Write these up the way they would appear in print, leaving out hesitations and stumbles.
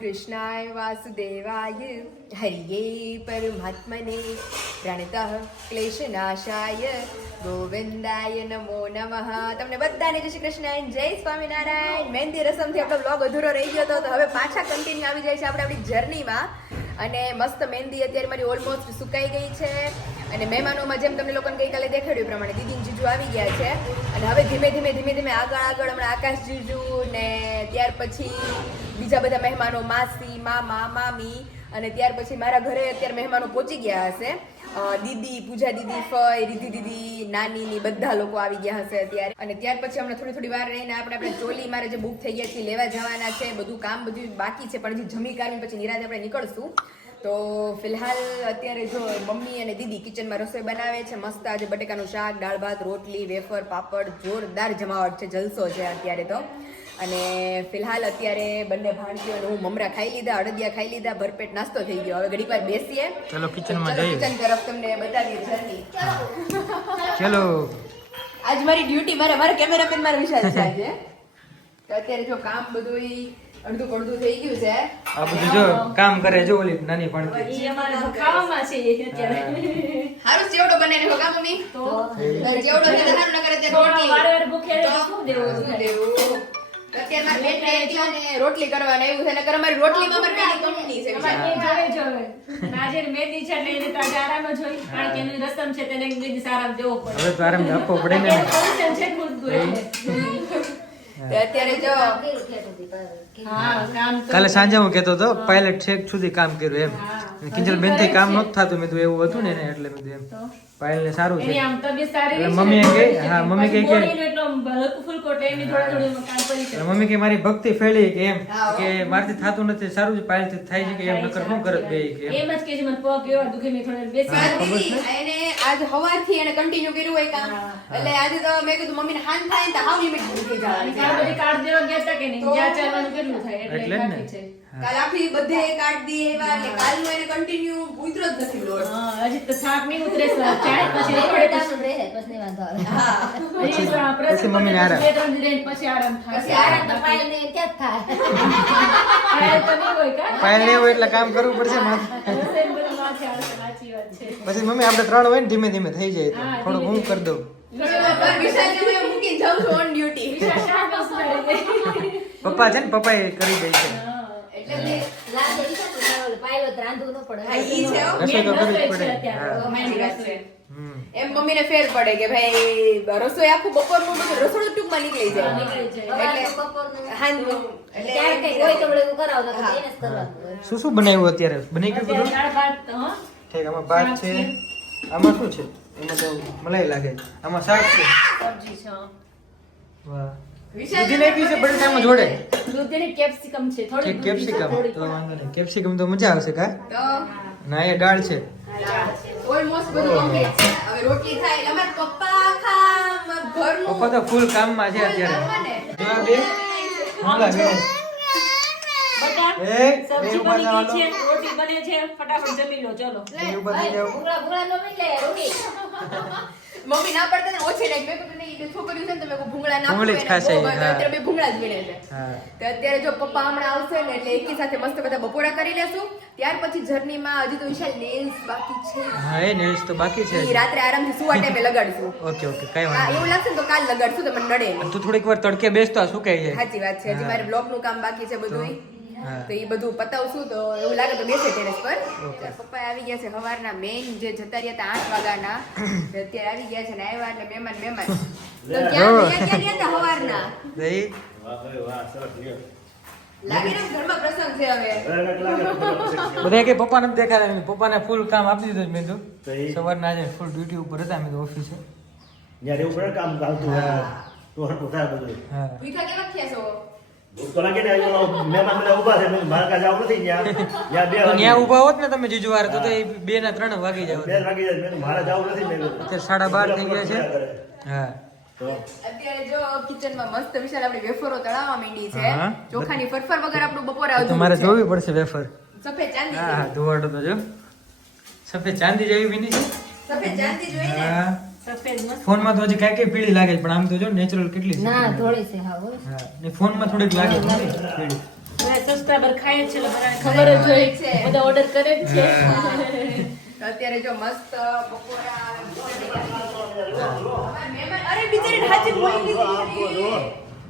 कृष्णाय वासुदेवाय हरिये परमात्मने प्रणतः क्लेशनाशाय ગોવિંદાય નમો નમઃ. તમને બધાને જય શ્રી કૃષ્ણ, જય સ્વામિનારાયણ. મહેંદી રસમથી આપણો બ્લોગ અધૂરો રહી ગયો હતો, તો હવે પાછા કન્ટિન્યુ આવી જાય છે આપણે આપણી જર્નીમાં. અને મસ્ત મહેંદી અત્યારે મારી ઓલમોસ્ટ સુકાઈ ગઈ છે. અને મહેમાનોમાં જેમ તમને લોકોને ગઈકાલે દેખાડ્યું પ્રમાણે દીદી જીજુ આવી ગયા છે. અને હવે ધીમે ધીમે આગળ હમણાં આકાશ જીજુ ને ત્યાર પછી બીજા બધા મહેમાનો માસી, મામા, મામી, અને ત્યાર પછી મારા ઘરે અત્યારે મહેમાનો પહોંચી ગયા હશે. દીદી, પૂજા દીદી, ફઈ, રીધિ દીદી, નાની ની બધા લોકો આવી ગયા હશે અત્યારે. અને ત્યાર પછી હમણાં થોડી વાર રહીને આપણે ચોલી મારે જે બુક થઈ ગયા છે લેવા જવાના છે. બધું કામ બધું બાકી છે, પણ હજી જમી કાઢીને પછી નિરાંતે આપણે નીકળશું. તો ફિલહાલ અત્યારે જો મમ્મી અને દીદી કિચનમાં રસોઈ બનાવે છે. મસ્ત આજે બટેકાનું શાક, દાળ ભાત, રોટલી, વેફર, પાપડ, જોરદાર જમાવટ છે, જલસો છે અત્યારે તો. અને ફિલહાલ અત્યારે બંને ભાણકીઓ હું મમરા ખાઈ લીધા, અડદિયા ખાઈ લીધા, ભરપેટ નાસ્તો થઈ ગયો. હવે ઘડીક વાર બેસીએ, ચલો કિચનમાં જઈએ. કિચન તરફ તમને બતાવીએ જર્ની. ચલો આજ મારી ડ્યુટી મારા કેમેરામેન મારા વિશાલ છે આજે. તો અત્યારે જો કામ બધું અડધું પડધું થઈ ગયું છે. આ બધું જો કામ કરે જો ઓલી નાની પણ ઈ અમારે ખાવામાં છે અત્યારે. હારું ચેવડો બનાવીને હો કા મમ્મી? તો ચેવડો ને હારું ન કરે તે રોટલી વારે ભૂખ્યા રહે તો શું દેવું? શું દેવું? અત્યારે મારે બેટને એટલા ને રોટલી કરવાના આવ્યું છે, નકર અમારી રોટલીમાં અમારી બેની કંપની છે. અમારે જોવે આજે મેદી છે એટલે એને તાજે આરામ જ હોય, કારણ કે એની રસમ છે તેને મેદી આરામ દેવો પડે. હવે તો આરામ આપવો પડે ને. એનું ફંક્શન છે ખુદ એટલે અત્યારે જો હા કામ તો કાલે સાંજે હું કહેતો હતો પાયલટ છેક સુધી કામ કર્યું એમ. કિંજલ બેન થી કામ નહોતું થતું, મેં તો એવું હતું ને એને એટલે મેં એમ પાયલ ને સારું છે. એની આમ તબિયત સારી એટલે રહી મમ્મી છે. કહે હા મમ્મી કહે કે બોડીનું એટલો હલકું ફુલકો એટલે એની થોડી કામ કરી શકે. મમ્મી કે મારી ભક્તિ ફેલી કે એમ કે મારથી થતું નથી, સારું છે પાયલ થી થાય છે કે એમ નકર શું કરત બે કે એમ. એમ જ કે છે મને પગ એવા દુખે મેં થોડી બેસી એને આજ હવારથી એને કન્ટિન્યુ કર્યું હોય કામ, એટલે આજે તો મેં કીધું મમ્મીને હાન થાય ને તો હાવ લિમિટ મૂકી જવાની. કાલ બધી કાર્ડ દેવા ગયા હતા કે નહીં, જ્યાં ચાલવાનું કેટલું થાય એટલે એટલે જ ને. બાકી છે. કાલ આખી બધે કાઢ દીએ એવા, એટલે કાલનો એને કન્ટિન્યુ ઉતરો જ નથી લોટ. હા, હજી તો થાક નહીં ઉતરે છે. ચાય પછી નીકળે હા. પછી મમ્મીને આરામ. બે ત્રણ દિવસ પછી આરામ થાય. પછી આરામ તો પાયલ તો નહીં હોય કા? પાયલ ને એવું એટલે કામ કરવું પડશે માથે. રસોઈ બધું માથે આવશે, સાચી વાત છે. પછી મમ્મી આપણે ત્રણ હોય ને ધીમે ધીમે થઈ જાય તો થોડુંક હું કરી દઉં. વિશાલને હું મૂકીને જાઉં છું ઓન ડ્યુટી. વિશાલ શાક મસ્ત બનાવી દે. પપ્પા છે ને પપ્પા એ કરી દે છે. એટલે હા, ઈ છે હો. રસોઈ તો કરવી જ રસોઈ છે પડે. અત્યારે. હા. મેન વાત છે. હમ. એમ મમ્મીને ફેર પડે કે ભાઈ રસોઈ આખું બપોરનું બધું રસોડું ટૂંકમાં નીકળી જાય. નીકળી જાય. એટલે હાંજનું. એટલે શું શું બનાવ્યું અત્યારે બની ગયું બધું? અત્યારે દાળ ભાત, હા. ઠીક આમાં ભાત છે, આમાં શું છે? એમાં તો મલાઈ લાગે છે. આમાં શાક છે. સબ્જી છે, હા. વાહ. વિશાલ દૂધી નાખી છે બટાટામાં જોડે. દૂધીની કેપ્સિકમ છે, થોડી ઠીક કેપ્સિકમ તો વાંધો નહીં. કેપ્સિકમ તો મજા આવશે કા? તો ના એ દાળ છે. ઓલમોસ્ટ બધું કમ્પ્લીટ છે. હવે રોટલી થાય એટલે અમારા પપ્પા આખા ઘરનું પપ્પા તો ફૂલ કામમાં છે અત્યારે. જો આ બે ભૂંગળા બે. બટા એ સબ્જી બે ઉભા બની થવાનો. ગઈ છે, રોટી બને છે, ફટાફટ જમી લો ચલો. બે ઉભા થઈ જાઓ. મમ્મી ના પડતા ને ઓછી નાખી. મેં કીધું નહીં, છોકરીઓ છે ને તો મેં કીધું ભૂંગળા નાખો ભૂંગળી જ એને ખાશે, બહુ ભાવે. હા. અત્યારે બે ભૂંગળા જ વીણે છે. હા. તો અત્યારે જો પપ્પા હમણાં આવશે ને એટલે એકી સાથે મસ્ત બધા બપોરા કરી લેશું. ત્યાર પછી જર્નીમાં હજી તો વિશાલ નેલ્સ બાકી છે. હા એ નેલ્સ તો બાકી છે. ઈ રાત્રે આરામથી સુવા ટાઈમે લગાડશું. ઓકે ઓકે કઈ હા, વાંધો એવું લાગશે ને તો કાલ લગાડશું, તો મને નડે નહીં. નહીં. તું થોડીક વાર તડકે બેસતો આ સુકાઈ જાય. સાચી વાત છે. હજી મારે બ્લોગ નું કામ બાકી છે બધું. હા. તો એ બધું પતાવશું તો એવું લાગે તો બેસે ટેરેસ પર. ઓકે. પપ્પા આવી ગયા છે સવારના મેઇન જે જતા રહ્યા હતા 8 વાગ્યાના. તો અત્યારે આવી ગયા છે ને આવ્યા એટલે મહેમાન. તો ક્યાં ગયા હતા સવારના? નહીં. લાગે ને ઘરમાં પ્રસંગ છે હવે. બધા કે પપ્પા નથી દેખાતા. પપ્પાને ફૂલ કામ આપી દીધું મેં તો સવારના આજે ફૂલ ડ્યુટી ઉપર હતા મેં તો ઓફિસે. જ્યારે એવું પડે કામ ચાલતું હોય તો હરખું થાય બધું. હા ભૂખ્યા કેવા થયા છો? તો લાગે ને અહીંયા ઓલો મહેમાન બધા ઊભા છે, મેં મારા કાંઈ જવું નથી ત્યાં. ત્યાં બે તો વાગી ત્યાં ઊભા હોત ને તમે જીજુ વાર તો એ 2 ને 3 વાગી જાવ. બે વાગી જાય. મેં કીધું મારે જવું નથી. મેં કીધું. અત્યારે 12:30 થઈ ગયા છે. હા તો અત્યારે જો કિચનમાં મસ્ત વિશાલ આપણી વેફરો તળાવવા માંડી છે. હા. ચોખાની ફરફર વગર આપણું બપોરે તો અધૂરું મારે છે. જોવી પડશે વેફર. સફેદ ચાંદી હા હા જેવી. ધોવાડો તો જો સફેદ ચાંદી જેવી બની છે. સફેદ ચાંદી જોઈ ને. હા સફેદ મસ્ત. ફોનમાં તો હજી કાંઈ પીળી લાગે છે, પણ આમ તો જો નેચરલ કેટલી છે. ના થોડી છે હા હા ને ફોનમાં થોડીક લાગે છે પીળી. સબસ્ક્રાઇબર ખાય જ છે એટલે બધાને ખબર જ હોય છે. બધા ઓર્ડર કરે જ છે તો અત્યારે જો મસ્ત બપોરા મહેમાન અરે બિચારી હાચી મોઈ લીધી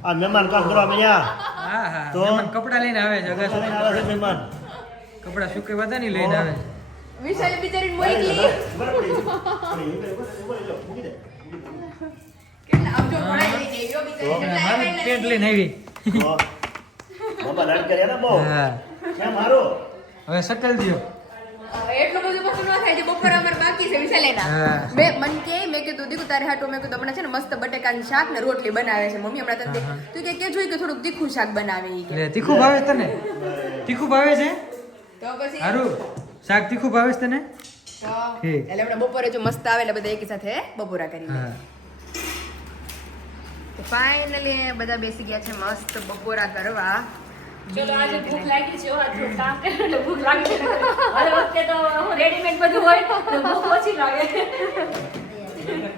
આ મહેમાન કામ કરવા મળ્યા હા હા તો? મહેમાન કપડાં લઈને આવે છે અગાસી લઈને આવે છે મહેમાન કપડાં સુકે બધા નહીં લઈને આવે છે. વિશાલ બિચારી મોઈ લીધી કેટલા આમ જો મોડા લઈને આવ્યો બિચારી મારું પેન્ટ લઈને આવી બાબા લાડ કર્યા ને બહુ હા કેમ મારો હવે સટલ દ્યો એટલું બધું પસંદ ન થાય છે બપોર અમાર બાકી છે વિશાલ એના હા. મેં કીધું દીકુ તારે હાટો મેં કીધું હમણાં છે ને મસ્ત બટેકાનું શાક ને રોટલી બનાવે છે મમ્મી હમણાં તને તું કે જોઈ કે થોડુંક તીખું શાક બનાવે ઈ કે એટલે તીખું ભાવે તને તીખું ભાવે છે તો પછી સારું શાક તીખું ભાવે છે તને તો ઠીક. એટલે હમણાં બપોરે જો મસ્ત આવે એટલે બધા એકી સાથે બપોરા કરી લે હા તો ફાઇનલી બધા બેસી ગયા છે મસ્ત બપોરા કરવા ચલો આજે ભૂખ લાગી છે આજ થોડું કામ કરે એટલે ભૂખ લાગી છે હવે વખતે તો રેડીમેડ બધું હોય તો ભૂખ ઓછી લાગે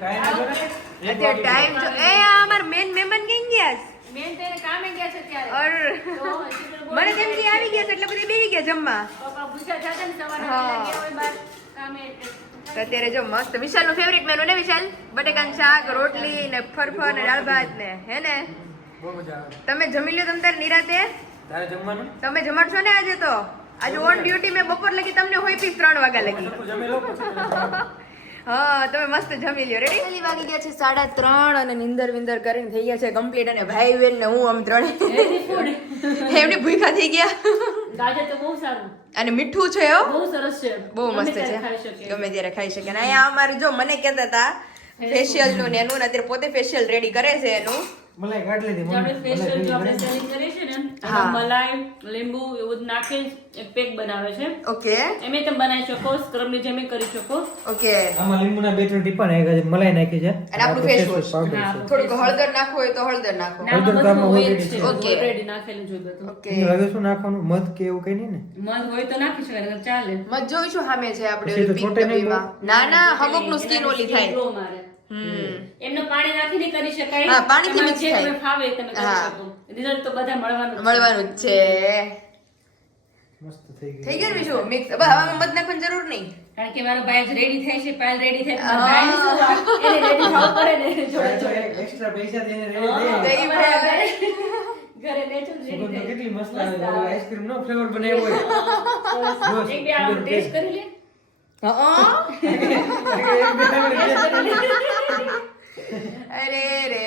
અત્યારે ટાઈમ જો એ આ અમાર મેન મહેમાન કઈ ગયા છે? મેન તેને કામે ગયા છે ત્યારે અર તો હજી તો મને તેમ કે આવી ગયા છે એટલે બધી બેસી ગયા જમવા પપ્પા ભૂખ્યા થતા ને સવારે હા. ગયા હોય બહાર કામે એટલે તો અત્યારે જો મસ્ત વિશાલનું ફેવરિટ મેનુ ને વિશાલ બટેકાનું શાક રોટલી ને ફરફર ને દાળ ભાત ને હે ને બહુ મજા આવે તમે જમી લ્યો તમ તાર નિરાતે તારે જમવાનું તમે જમાડશો ને આજે તો આજે ઓન ડ્યુટી મેં બપોર લગી તમને હોય પી 3 વાગ્યા લગી સરખું જમી લો પછી જમવાનું. હા તમે મસ્ત જમી લ્યો રેડી પહેલી વાગી ગયા છે 3:30 અને નિંદર વિંદર કરીને થઈ ગયા છે કમ્પ્લીટ અને ભાઈ બેન ને હું આમ ત્રણે હેલ્ધી ફૂડ એમને ભૂખા થઈ ગયા ગાજર તો બહુ સારું અને મીઠું છે હો બહુ સરસ છે બહુ ગમે મસ્ત ત્યારે છે ખાઈ શકીએ. ગમે ત્યારે ખાઈ શકે ને અહીંયા અમારે જો મને કહેતા હતા ફેશિયલ નું ને એનું ને અત્યારે પોતે ફેશિયલ રેડી કરે છે એનું મલાઈ કાઢ લીધી જો આપણે મમ્મી. ફેશિયલ જો આપણે મલાઈ સેલિંગ કરીએ છીએ ને હા. એમાં મલાઈ લીંબુ એવું બધું નાખી એક પેક બનાવે છે ઓકે એમે તમે બનાવી શકો સ્ક્રબની જેમ કરી શકો ઓકે આમાં લીંબુના 2-3 ટીપા નાખ્યા છે મલાઈ નાખી છે અને આપણું face wash. powder હા. છે. થોડુંક હળદર નાખવું હોય તો હળદર નાખો હળદર તો આમાં already છે. Okay. ઓલરેડી નાખેલું જોઈ બધું ઓકે એમાં હવે શું નાખવાનું મધ કે એવું કઈ નહીં ને મધ હોય તો નાખી શકાય નકર ચાલે મત જોઈશું સામે છે આપણે પછી તો ઓલી pink છોટે નહીં ડબ્બીમાં. ના ના હમુકનું સ્કિન ઓલી થાય ગ્લો મારે એમનો પાણી નાખીને કરી શકાય હા, પાણીથી તમારે mix જે થાય. તમે ફાવે એ તમે કરી હા. શકો રિઝલ્ટ તો બધા મળવાનું જ છે. મળવાનું જ છે મસ્ત થઈ ગયું થઈ ગયું ને બીજું મિક્સ હવે આમાં મધ નાખવાની જરૂર નહીં કારણ કે મારો ભાઈ રેડી થાય છે પાયલ રેડી થાય તો હા. મારા ભાઈને શું વાત? એને રેડી થવું પડે ને જોડે જોડે એક્સ્ટ્રા પૈસા દઈને તો રેડી ઈ દે ભાઈ ઘરે નેચરલ રેડી સુગંધ તો થાય કેટલી મસ્ત મસ્ત આવે આવે. આઈસ્ક્રીમ નો ફ્લેવર બનાવ્યો હોય એક બે આનો ટેસ્ટ કરી લે હા અરે રે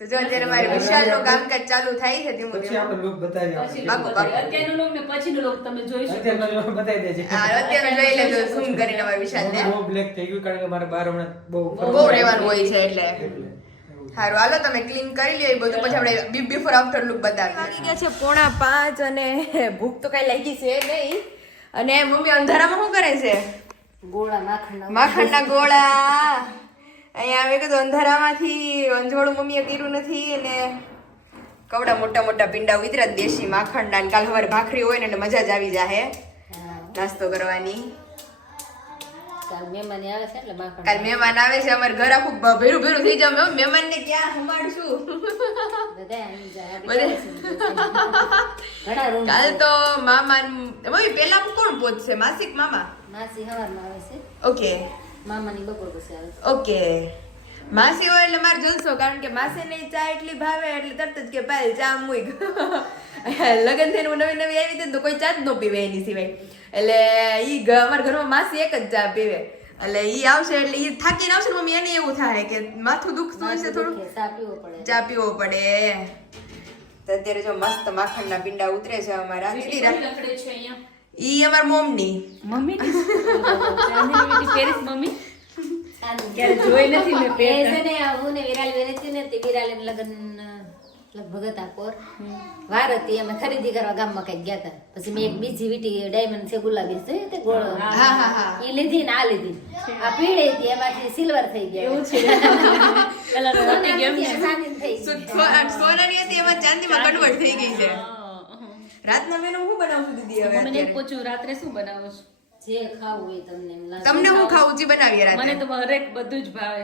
તો જો અત્યારે મારે વિશાલનું કામકાજ ચાલુ થાય છે ધીમું પછી ધીમું આપણે લોક બતાવી પછી આપણે બાપુ, બાપુ. અત્યારનું લોક ને પછીનું લોક તમે જોઈ શકો અત્યારનો લોક બતાવી દેજે હા અત્યારે જોઈ લેજો ઝૂમ કરીને અમારા વિશાલને બહુ બ્લેક થઈ ગયું કારણ કે મારે બહાર હમણાં બહુ બહુ રહેવાનું હોય છે એટલે એટલે. સારું હાલો તમે ક્લીન કરી લ્યો એ બધું પછી આપણે બિફોર આફ્ટર લુક બતાવીએ વાગી ગયા છે 4:45 અને ભૂખ તો કઈ લાગી છે નહીં અને મમ્મી અંધારામાં શું કરે છે ગોળા માખણના માખણના ગોળા અહીંયા આવે કીધું અંધારામાંથી અંજોળું મમ્મીએ કર્યું નથી અને કવડા મોટા મોટા પીંડા ઉતરા દેશી માખણના ને કાલ સવારે ભાખરી હોય ને એટલે મજા જ આવી જાહે નાસ્તો કરવાની કાલ મહેમાન આવે છે એટલે માખણ કાલ મહેમાન આવે છે અમારે ઘર આખું ભેરું ભેરું થઈ જાય મહેમાન ને ક્યાં સંભાળશું બધા આવી જાય બધે ઘણા રૂમ કાલ તો મામા મમ્મી પેલા કોણ પહોંચશે માસિક મામા માસી હવારમાં આવે છે ઓકે મામાની બપોર પછી આવે ઓકે માસી હોય એટલે મારે જલસો કારણ કે માસીને ચા એટલી ભાવે એટલે તરત જ કે પાયલ ચા મૂક લગન થઈને હું નવી નવી આવી હતી ને તો કોઈ ચા જ ન પીવે એની સિવાય એટલે ઈ અમારા ઘરમાં માસી એક જ ચા પીવે એટલે ઈ આવશે એટલે ઈ થાકીને આવશે ને મમ્મી એને એવું થાય કે માથું દુખતું હશે થોડું ચા પીવો પડે તો અત્યારે જો મસ્ત માખણના પીંડા ઉતરે છે અમારા દીદી લખડે છે અહીંયા ઈ અમાર મોમની મમ્મી પેરિસ મમ્મી ક્યારે જોઈ નથી મેં પહેરતા. ને હું ને વિરાલ બેન હતી ને તે વિરાલ એના લગ્ન લગભગ હતા પોર વાર હતી અમે ખરીદી કરવા ગામમાં કઈક ગયા હતા પછી મેં એક બીજી વીટી ડાયમંડ છે ગુલાબી છે તે ગોળ હા હા હા એ લીધી ને આ લીધી આ પીળી હતી એમાંથી સિલ્વર થઈ ગયા એવું છે કલર નથી ગયો એમ ને. સાદી થઈ ગઈ. સોનાની હતી એમાં ચાંદીમાં કન્વર્ટ થઈ ગઈ છે રાતના મેનુ હું બનાવું છું દીદી હવે મને અત્યારે? પૂછ્યું રાત્રે શું બનાવો છો જે ખાવું હોય તમને એમ લાગે તમને હું ખાવું છું બનાવીએ રાતે મને તો હરેક બધું જ ભાવે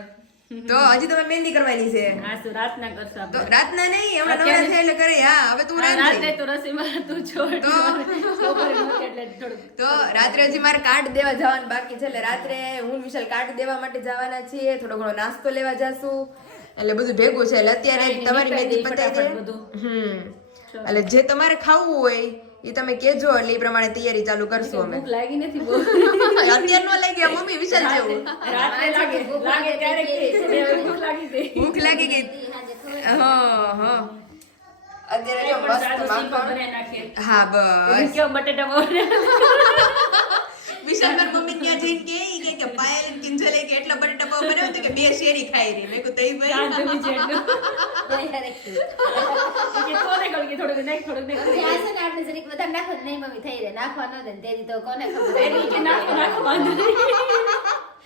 તો હજી તમે મહેંદી કરવાની છે આ શું રાતના કરશું તો આપણે. રાતના નહીં હમણાં નવરા થાય એટલે કરે હા હવે તું આ રાંધજે. રાતે તો રસોઈમાં તું છોડ તો? છોકરી મૂકે એટલે થોડુંક તો રાત્રે હજી મારે કાર્ડ દેવા જવાનું બાકી છે એટલે રાત્રે હું ને વિશાલ કાર્ડ દેવા માટે જવાના છીએ થોડો ઘણો નાસ્તો લેવા જાશું એટલે બધું ભેગું છે એટલે અત્યારે કાંઈ તમારી નહીં, મહેંદી પતાવી દે ફટાફટ બધું. એટલે જે તમારે ખાવું હોય એ તમે કેજો એટલે એ પ્રમાણે તૈયારી ચાલુ કરશું અમે ભૂખ લાગી નથી બહુ અત્યારે નો લાગી ગયા મમ્મી વિશાલ જેવું રાત્રે લાગે ત્યારે કે ભૂખ લાગી ગઈ ભૂખ લાગી ગઈ હા અત્યારે જો પણ મસ્ત સાદું સિમ્પલ માખણ બનાવી નાખીએ. હા બસ કેવો બટેટા બહુ વિશાલ મારી મમ્મી ત્યાં જઈને કે પાયલ અને કિંજલ કે એટલા બટેટા પાવ બનાવ્યો તો કે 2 શેરી ખાઈ રહી મેં કીધું તઈ ભાઈ જમી છે એટલું. કે કોને કહું કે થોડુંક નાખ, થોડુંક નાખ. પછી આ છે ને આપણે જરીક વધારે નાખો તો નહીં મમ્મી થઈ રહે નાખવા ન દે ને તેથી તો કોને ખબર એની કે નાખો, નાખો, વાંધો નહીં.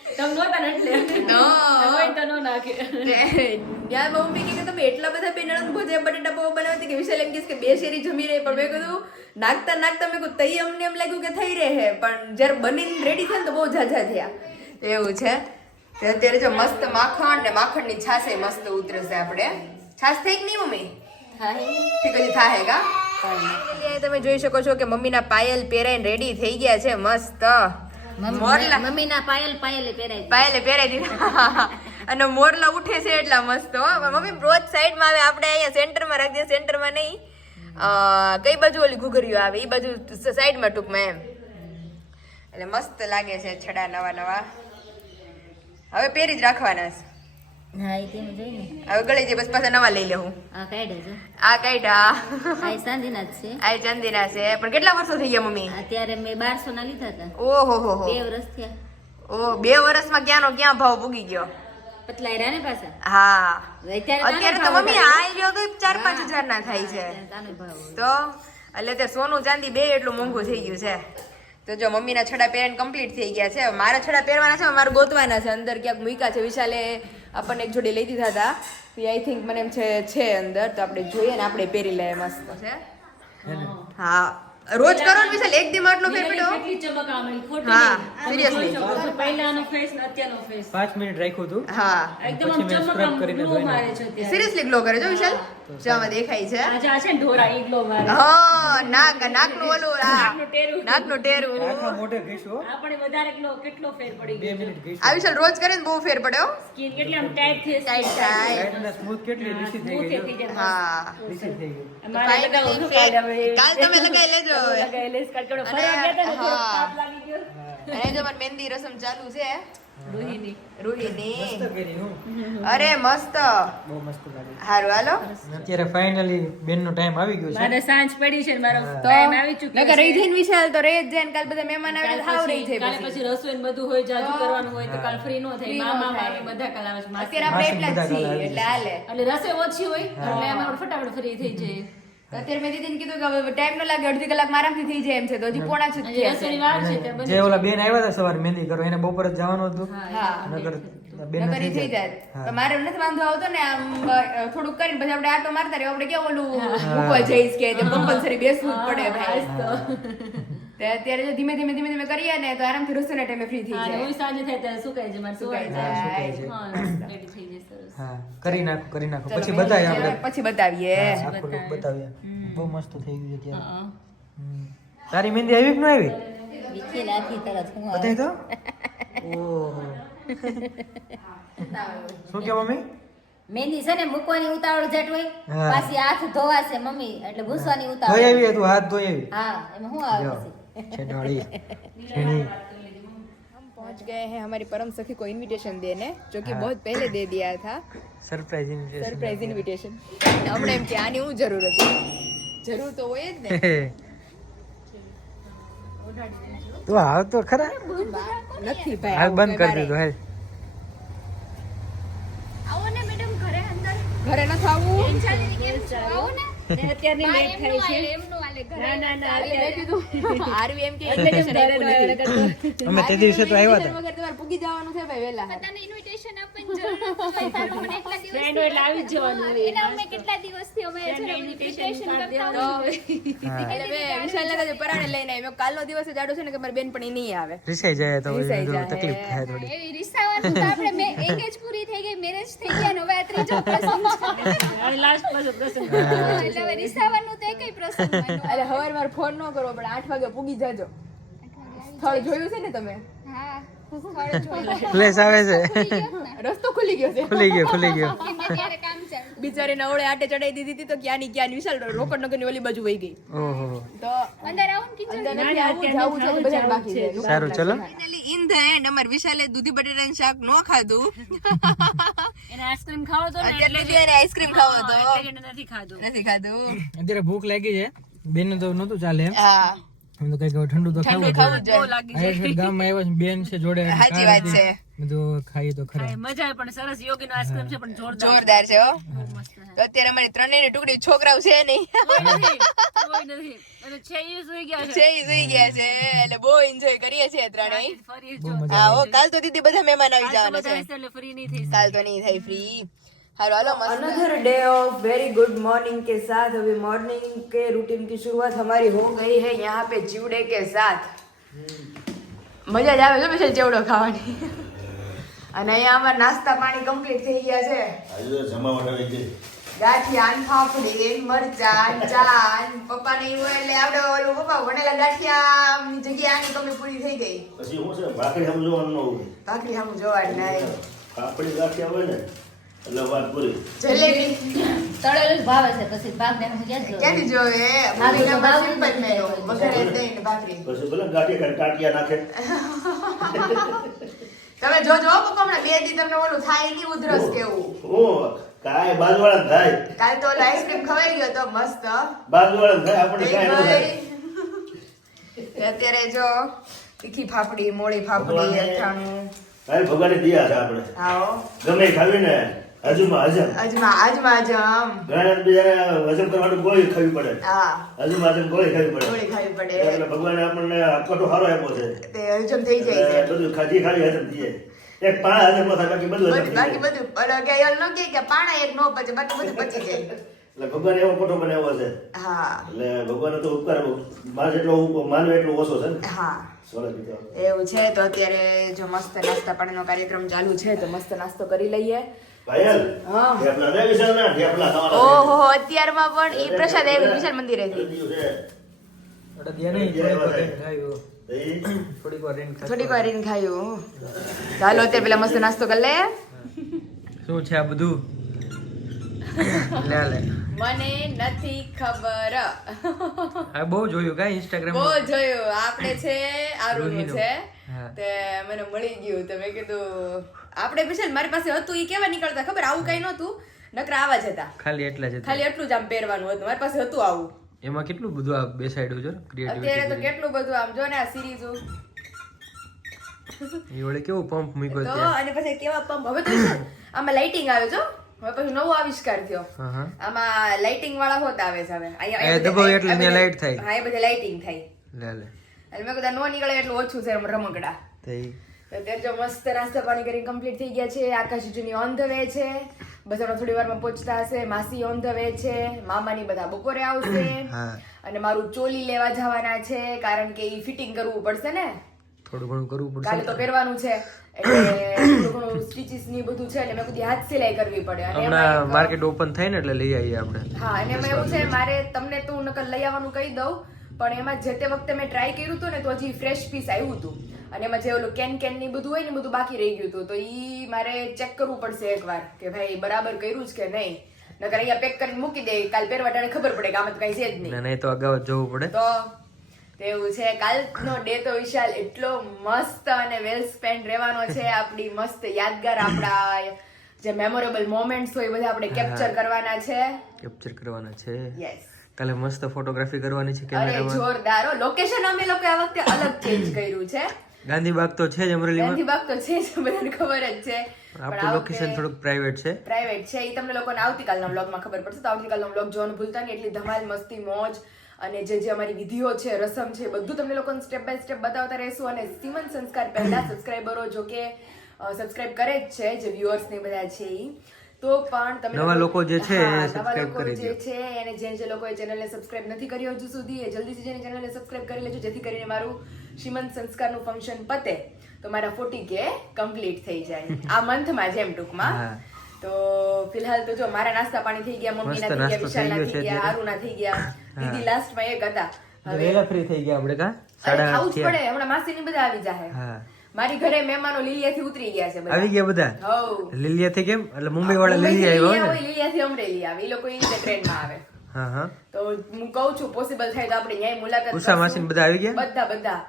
તમે નહોતા ને એટલે. No. હોય તો ન નાખે. યાર મમ્મી કે તમે એટલા બધા બે નણંદ ભોજે બટેટા પાવ બનાવતી કે વિશાલ એમ કહેશે કે 2 શેરી જમી રહી પણ મેં કીધું નાખતા મેં કીધું તઈ અમને એમ લાગ્યું કે થઈ રહે પણ જ્યારે બનીને રેડી થાય ને તો બહુ ઝાઝા થયા એવું છે તો અત્યારે જો મસ્ત માખણ ને માખણની છાશે મસ્ત ઉતરશે આપણે છાશ થઈ કે નહીં મમ્મી ઠીક હજી થાય કા તમે જોઈ શકો છો કે મમ્મીના પાયલ પહેરાઈને રેડી થઈ ગયા છે મસ્ત મોરલા મમ્મી ના પાયલ પાયલે પહેરાય પાયલે પહેરાઈ દીધા અને મોરલા ઉઠે છે એટલા મસ્ત હો મમ્મી રોજ સાઈડમાં આવે આપણે અહીંયા સેન્ટરમાં રાખીએ સેન્ટરમાં નહીં કઈ બાજુ ઓલી ઘૂઘરીઓ આવે એ બાજુ સાઈડમાં ટૂંકમાં એમ એટલે મસ્ત લાગે છે છડા નવા નવા હવે પહેરી જ રાખવાના છે હા એ તેનું જોઈ ને હવે ગળી જે બસ પાછા નવા લઈ લેવું આ કાઢે છે આ કાઢા આ સાંધીના જ છે આ ચાંદીના છે પણ કેટલા વર્ષો થઈ ગયા મમ્મી અત્યારે મેં 1200 ના લીધા હતા ઓહો હો હો 2 વર્ષ થયા ઓ 2 વર્ષમાં ક્યાંનો ક્યાં ભાવ પૂગી ગયો પતલા રહ્યા ને પાછા હા અત્યારે અત્યારે તો મમ્મી આ રહ્યો તો 4-5 હજાર ના થાય છે તાનો ભાવ હોય. તો એટલે તે સોનું ચાંદી બે એટલું મોંઘું થઈ ગયું છે તો જો મમ્મીના છડા પહેરીને કમ્પ્લીટ થઈ ગયા છે હવે મારા છડા પહેરવાના છે મારે ગોતવાના છે અંદર ક્યાંક મૂક્યા છે વિશાલે આપણને એક જોડી લઈ દીધા હતા આઈ થિંક મને એમ છે અંદર તો આપણે જોઈએ ને આપણે પહેરી લઈએ મસ્ત છે હા રોજ કરો ને વિશાલ એક દી માં આટલો ફેર પડ્યો કેટલી ચમક આવે ખોટી હા, નહીં. seriously. તમે જોઈ શકો છો, પહેલાનો face ને અત્યારનો face. 5 મિનિટ રાખ્યું હતું હા એકદમ પછી આમ મેં ચમક આમ scrub કરીને glow ધોઈ મારે છે અત્યારે. સિરિયસલી ગ્લો કરે છો વિશાલ જો આમાં દેખાય છે આજે આ છે ને ઢોરા ઈ glow મારે. હા નાકનું ઓલું આ નાકનું ટેરું. નાકનું ટેરું આખા મોઢે ઘીસું આપણે વધારે કેટલો ફેર પડી 2 ગયો મિનિટ ઘીસું આ વિશાલ રોજ કરે ને બહુ ફેર પડ્યો સ્કિન કેટલી આમ ટાઈટ થઈ ટાઈટ થાય Tight અને smooth કેટલી લીસી થઈ ગઈ થઈ જાય. હા લીસી થઈ ગઈ અમારે લગાવવું હતું કાલે હવે. કાલ તમે લગાવી લેજો હવે. લગાવી લઈશ. કાલે થોડો અને ફરવા ગયા હતા ને થોડો હા. તાપ લાગી ગયો. અને જો મારી મહેંદી રસમ ચાલુ છે રૂહીની. રૂહીની મસ્ત કરી હું અરે મસ્ત બહુ મસ્ત લાગે હારું હાલો અને અત્યારે ફાઇનલી બેનનો ટાઈમ આવી ગયો છે મારે સાંજ પડી છે ને મારો તો time આવી ચૂક્યો નકર છે. રહી જઈને વિશાલ તો રહી જ જાય ને કાલ બધા મહેમાન આવે કાલે તો હાવ રહી પછી- જાય કાલે પછી. પછી રસોઈ ને બધું હોય જાજુ કરવાનું હોય તો કાલ ફ્રી નો થાય Free નો મામા થાય. મામી બધા કાલ આવે છે માસી. અત્યારે આપણે માસી એટલા જ બધા છીએ કાલ એટલે આવી હાલે એટલે રસોઈ ઓછી હોય એટલે અમે ફટાફટ ફ્રી થઈ જઈએ તો અત્યારે મેં દીદીને કીધું કે હવે ટાઈમ ન લાગે અડધી કલાકમાં આરામથી થઈ જાય એમ છે તો હજી પોણા જ અને થયા રસોઈની છે વાર છે તે બધી જે ઓલા બેન આવ્યા હતા સવારે મહેંદી કરવા એને બપોરે જ જવાનું હતું હા નગર બેન નકર ઈ થઈ જાય તો મારે નથી વાંધો આવતો ને આમ થોડુંક કરીને પછી આપણે આટો મારતા રહ્યો આપણે કેવું ઓલું મૂકવા જઈશ કે કમ્પલસરી બેસવું જ પડે ભાઈ તો અત્યારે જો ધીમે ધીમે કરીએ ને તો આરામથી રસોઈના ટાઈમે ફ્રી થઈ અને જાય હું સાંજે થાય ત્યારે સુકાઈ જાય મારે સુકાઈ સુકાઈ જાય. જાય હા રેડી થઈ જાય સરસ હા કરી નાખો ચલો, પછી બતાવીએ મહેંદી આપણે પછી બતાવીએ હા, આખું look બતાવીએ બહુ મસ્ત થઈ ગયું છે અત્યારે હા. હમ. તારી મહેંદી આવી કે ન આવી વીખી નાખી તરત હું બતાવી તો ઓહો શું કે મમ્મી મહેંદી છે ને મૂકવાની ઉતાવળ જટ હોય હા. પાછી હાથ ધોવાશે મમ્મી એટલે ભૂસવાની ધોઈ ઉતાવળ આવી તું હાથ ધોઈ આવી હા એમાં શું આવે જો પછી છે ડાળી છીણી हम पहुंच गए हैं हमारी परम सखी को इनविटेशन देने जो कि बहुत पहले दे दिया था સરપ્રાઈઝ ઇન્વિટેશન सरप्राइज इनविटेशन हमने एम कि आनी हूँ जरूर હતી જરૂર તો હોય જ ને તું આવ તો ખરા નથી ભાઈ હાલ આવું બંધ કઈ કરી દીધું હાલ ઘરે નથી આવવું અત્યારની લેટ થાય છે આવે ઘરે. ના ના ના એટલે મેં કીધું આરવી એમ કે એટલે invitation આપ્યું નથી. અમે તે દિવસે તો આવ્યા Invitation હતા વગર તમારે પૂગી જવાનું છે ભાઈ વહેલા. તને invitation આપવાની જરૂર નથી. તારું મને એકલા દિવસથી Friend હોય એટલે આવી જ જવાનું હોય. એના અમે કેટલા દિવસથી અમે Friend જરા ને invitation invitation કરતા તો હોય. એટલે મેં વિશાલને કીધું પરાણે લઈને આવી. મેં કીધું કાલનો દિવસ જ આડો છે ને કે મારી બેનપણી નહીં આવે. રિસાઈ જાય તો રિસાઈ થોડું જાય. તકલીફ થાય થોડી એવી રીસાવાનું તો આપણે engage પૂરી થઈ ગઈ, marriage થઈ ગયા ને હવે આ ત્રીજો પ્રસંગ છે. હવે last પાછો પ્રસંગ. એટલે હવે રીસાવાનું તો એકેય પ્રસંગ માનો. એટલે હવાર મારે ફોન ન કરવો પડે 8 વાગે પૂગી જાજો. સ્થળ જોયું છે ને તમે? હા, સ્થળ જોઈ. ફ્લેશ આવે છે રસ્તો ખુલી ગયો છે. ખુલી ગયો એમાં ત્યારે કામ ચાલુ. બિચારીને અવળે આટે ચડાઈ દીધી હતી તો ક્યાંની ક્યાં વિશાલ રોકડનગરની ઓલી બાજુ વહી ગઈ. ઓહો તો અંદર આવો ને kitchen. અંદર નથી આવવું, જાવું છે તો બજાર બાકી છે. સારું ચલો ફાઇનલી ઇન ધ એન્ડ અમાર વિશાલે દૂધી બટેટાનું શાક ન ખાધું. એને આઈસ્ક્રીમ ખાવો તો ને અત્યારે સુધી એને આઈસ્ક્રીમ ખાવો હતો. એટલે એને નથી ખાધું. નથી ખાધું. અત્યારે ભૂખ લાગી છે બેન તો નતું ચાલે એમ હા, હું તો કઈક હવે ઠંડુ તો ઠંડુ ખાવું ખાવું જ જોઈએ. લાગી આયુષ ગામમાં આવ્યા છે બેન છે જોડે સાચી વાત છે. બધું ખાઈએ તો ખરા મજા આવે પણ સરસ યોગીનો આઈસ્ક્રીમ છે પણ જોરદાર જોરદાર છે હો. તો અત્યારે અમારી ત્રણેયની ટુકડી છોકરાઓ છે નહીં. કોઈ નથી અને છે ઈ સુઈ ગયા છે છે ઈ સુઈ ગયા છે એટલે બહુ એન્જોય કરીએ છીએ ત્રણેય. ફરી જો હા હો, કાલ તો દીદી બધા મહેમાન આવી જવાના છે. એટલે ફ્રી નહીં થઈ काल तो नहीं थी free. Hello hello another day of very good morning के साथ अभी मॉर्निंग के रूटीन की शुरुआत हमारी हो गई है यहाँ पे चिवड़े के साथ. मजा જ આવે છે પછી ચેવડો ખાવાની. અને અહીંયા અમારા નાસ્તા પાણી કમ્પ્લીટ થઈ ગયા છે. આજે જમાવટ આવી ગઈ. ગાંઠિયા ફાફડી મરચાં ચા પપ્પા ને એવું એટલે આપણે ઓલું પપ્પા વણેલા ગાંઠિયા ની જગ્યાએ આની કમી પૂરી થઈ ગઈ. પછી હું છે ભાખરી સમજવાનું ન હોય. ભાખરી સામું જોવાની નહીં. પાપડી ગાંઠિયા હોય ને એટલે વાત પૂરી. જલેબી તળેલું જ ભાવે છે પછી ભાગ ને ક્યાં જોવે? ક્યાંથી જોવે ભાખરી તો ભાવે સિમ્પલ મેનો વઘારે દહીં ભાખરી. પછી ભલે ગાંઠિયા ખાઈને ટાટિયા નાખે. તમે જોજો પપ્પા હમણાં 2 દી તમને ઓલું થાય નહીં ઉધરસ કેવું. હું કાંઈ બાજુવાળા જ થાય. કાલ તો ઓલો આઈસ્ક્રીમ ખવાઈ ગયો તો મસ્ત. બાજુવાળા જ થાય આપણે કાંઈ ન થાય. અત્યારે જો તીખી ફાફડી મોળી ફાફડી અથાણું કાંઈ ભગવાનની દયા છે આપણે. આવો ગમે એ ખાવી ને હજુમાં હજમ. આજમાં જમ. ઘણા બીજાને હજમ કરવાનું ગોળી ખાવી પડે. હા હજુમાં હજમ ગોળી ખાવી પડે. ગોળી ખાવી પડે એટલે ભગવાને આપણને આપવાનો સારો આપ્યો છે. તે હજમ થઈ જાય છે. બધું ખાધી ખાલી હજમ થઈ જાય. એક પાણા હજમ ન થાય બાકી બધું હજમ થઈ બાકી જાય. બધું ઓલો કે એલ નો કે પાણા એક નો પચે બાકી બધું પચી જાય. એટલે ભગવાને એવો ખોટો બનાવ્યો છે. હા એટલે ભગવાનનો તો ઉપકાર મારે જેટલો માનવો એટલો ઓછો છે ને. હા સરસ મિત્રો. એવું છે તો અત્યારે જો મસ્ત નાસ્તા પાણીનો કાર્યક્રમ ચાલુ છે તો મસ્ત નાસ્તો કરી લઈએ. પાયલ હા. ઢેફલા દે વિશાલના ઢેફલા ખાવાના છે. ઓહો અત્યારમાં પણ ઈ પ્રસાદ આવ્યો વિશાલ મંદિરેથી. દીધું છે. ઓટા દે નહીં થોડીક વાર રહીને ખાયું. દહીં. થોડીક વાર રહીને ખાશું. થોડીક વાર એને ખાયું. ચાલો અત્યારે પેલા મસ્ત નાસ્તો કરી લે. શું છે આ બધું લે લે મને નથી ખબર. આ બહુ જોયું કાંઈ ઇન્સ્ટાગ્રામ બહુ જોયું આપણે છે આરુનું રોહિનું. છે હા. તે મને મળી ગયું તો મેં કીધું આપણે વિશાલ મારી પાસે હતું ઈ કેવા નીકળતા ખબર આવું કઈ નહોતું નકરા આવા જ હતા. ખાલી એટલા જ હતા. ખાલી એટલું જ આમ પહેરવાનું હતું મારી પાસે હતું આવું. એમાં કેટલું બધું આ બેસાડ્યું છે અત્યારે તો ક્રિએટિવિટી કેટલું બધું આમ જો ને આ સિરીઝો એ વળે કેવું પંપ મૂક્યો તો ત્યાં અને પછી કેવા પંપ હવે તો છે, આમાં લાઇટિંગ આવે છો હવે પછી નવો આવિષ્કાર થયો. હા હા આમાં લાઇટિંગ વાળા હોત આવે છે હવે એ દબાવો એટલે ત્યાં light થાય. હા એ બધે લાઇટિંગ થાય લે લે એટલે મેં કીધું નો નીકળે એટલું ઓછું છે રમકડા. થઈ તો અત્યારે જો મસ્ત નાસ્તા પાણી કરીને કમ્પ્લીટ થઈ ગયા છે. આકાશ જુની ઓન ધ વે છે, બસ હમણાં થોડી વારમાં પહોંચતા હશે. માસી ઓન ધ વે છે, મામાની બધા બપોરે આવશે હા અને મારું ચોલી લેવા જવાના છે કારણ કે ઈ ફિટિંગ કરવું પડશે ને, થોડું ઘણું કરવું કાલે પડશે તો પહેરવાનું છે એટલે થોડું ઘણું સ્ટીચીસ ની બધું છે એટલે મેં કીધું હાથ સિલાઈ કરવી પડે. અને હમણાં એમાં માર્કેટ ઓપન થાય ને એટલે લઈ આવીએ આપણે. હા અને એમાં એવું છે મારે તમને તો નકલ લઈ આવવાનું કહી દઉં પણ એમાં જે તે વખતે મેં ટ્રાય કર્યું હતું ને તો હજી ફ્રેશ પીસ આવ્યું હતું અને એમાં જે ઓલું કેન ની બધું હોય ને બધું બાકી રહી ગયું હતું તો ઈ મારે ચેક કરવું પડશે એકવાર કે ભાઈ બરાબર કર્યું છે કે નહીં, નકર અહીંયા પેક કરીને મૂકી દે કાલ પહેરવા ટાણે ખબર પડે કે આમાં તો કઈ છે જ નહીં. ના નહીં તો અગાઉ જ જવું પડે. તો તેવું છે કાલનો ડે તો વિશાલ એટલો મસ્ત અને વેલ સ્પેન્ડ રહેવાનો છે. આપણી મસ્ત યાદગાર આપણા જે મેમોરેબલ મોમેન્ટ્સ હોય એ બધા આપણે કેપ્ચર કરવાના છે. કેપ્ચર કરવાના છે. યસ કાલે મસ્ત ફોટોગ્રાફી કરવાની છે અરે કેમેરામાં. જોરદાર લોકેશન અમે લોકો આ વખતે અલગ ચેન્જ કર્યું છે. ગાંધીબાગ તો છે જ અમરેલીમાં. ગાંધીબાગ તો છે જ બધાને ખબર જ છે આપણું લોકેશન થોડુંક પ્રાઇવેટ છે. પ્રાઇવેટ છે એ તમને લોકોને આવતીકાલના વ્લોગમાં ખબર પડશે. તો આવતીકાલનો વ્લોગ જોવાનું ભૂલતા નહીં. એટલી ધમાલ મસ્તી મોજ અને જે જે અમારી વિધિઓ છે, રસમ છે, બધું તમને લોકોને સ્ટેપ બાય સ્ટેપ બતાવતા રહેશું. અને સીમંત સંસ્કાર પહેલા સબસ્ક્રાઈબરો જો કે સબસ્ક્રાઇબ કરે જ છે, જે વ્યુઅર્સ ને બધા છે ઈ, તો પણ તમે નવા લોકો જે છે એ નવા subscribe લોકો કરી જે દો. છે અને જે લોકોએ ચેનલને સબસ્ક્રાઇબ નથી કરી હજુ સુધી એ જલ્દીથી જેની ચેનલને સબસ્ક્રાઇબ કરી લેજો, જેથી કરીને મારું શ્રીમંત સંસ્કારનું ફંક્શન પતે તો મારા 40K કમ્પ્લીટ થઈ જાય આ મંથમાં જેમ ટૂંકમાં. હા. તો ફિલહાલ તો જો મારા નાસ્તા પાણી થઈ ગયા, મમ્મીના થઈ ગયા, નાસ્તો થઈ વિશાલના ગયો થઈ છે ગયા, અત્યારે. આરુના થઈ ગયા, દીદી લાસ્ટમાં એક હતા. હવે વેલા ફ્રી થઈ ગયા આપણે કા અરે 8:30 ખાવું જ થયા. પડે, હમણાં માસીની બધા આવી જાય. હા મારી ઘરે મહેમાનો લીલિયાથી ઉતરી ગયા છે બધા. આવી ગયા બધા હઉ. લીલિયાથી કેમ એટલે મુંબઈ વાળા મુંબઈથી લીલિયા આવ્યા લીલિયા હોય હોય, લીલિયાથી અમરેલી આવે, એ લોકો એ રીતે ટ્રેનમાં આવે. ને હા હા તો હું કહું છું પોસિબલ થાય તો આપણે ન્યાય મુલાકાત ઉષા કરશું. માસી ને બધા આવી ગયા? બધા